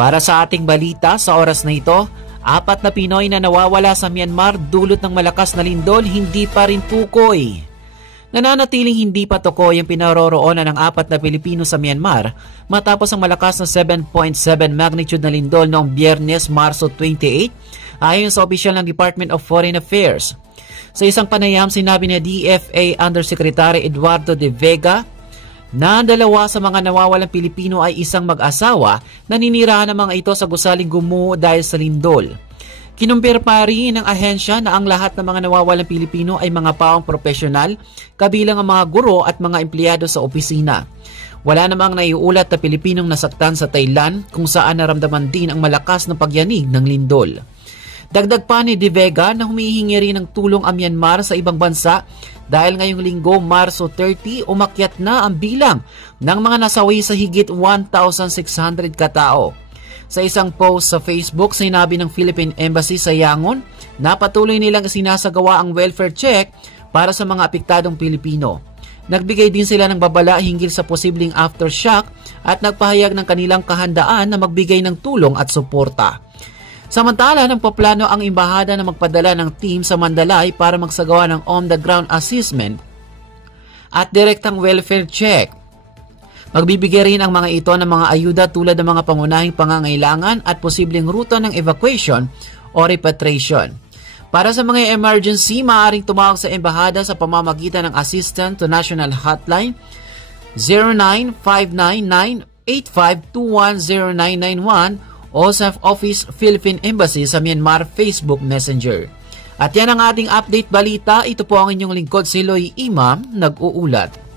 Para sa ating balita sa oras na ito, 4 na Pinoy na nawawala sa Myanmar dulot ng malakas na lindol hindi pa rin tukoy. Nananatiling hindi pa tukoy ang pinaroroonan ng 4 na Pilipino sa Myanmar matapos ang malakas na 7.7 magnitude na lindol noong Biyernes, Marso 28 ayon sa opisyal ng Department of Foreign Affairs. Sa isang panayam, sinabi ni DFA Undersecretary Eduardo de Vega na 2 sa mga nawawalang Pilipino ay isang mag-asawa na ninirahan ng mga ito sa gusaling gumuho dahil sa lindol. Kinumpirma rin ng ahensya na ang lahat ng mga nawawalang Pilipino ay mga paong profesional, kabilang ang mga guro at mga empleyado sa opisina. Wala namang naiulat na Pilipinong nasaktan sa Thailand kung saan naramdaman din ang malakas na pagyanig ng lindol. Dagdag pa ni De Vega na humihingi rin ng tulong ang Myanmar sa ibang bansa dahil ngayong linggo, Marso 30, umakyat na ang bilang ng mga nasawi sa higit 1,600 katao. Sa isang post sa Facebook, sinabi ng Philippine Embassy sa Yangon na patuloy nilang sinasagawa ang welfare check para sa mga apektadong Pilipino. Nagbigay din sila ng babala hinggil sa posibleng aftershock at nagpahayag ng kanilang kahandaan na magbigay ng tulong at suporta. Samantala, nagpaplano ang embahada na magpadala ng team sa Mandalay para magsagawa ng on-the-ground assessment at direktang welfare check. Magbibigay rin ang mga ito ng mga ayuda tulad ng mga pangunahing pangangailangan at posibleng ruta ng evacuation o repatriation. Para sa mga emergency, maaaring tumawag sa embahada sa pamamagitan ng Assistant to National Hotline 0959-8521091 o sa Office Philippine Embassy sa Myanmar Facebook Messenger. At yan ang ating update balita. Ito po ang inyong lingkod, si Loy Imam, nag-uulat.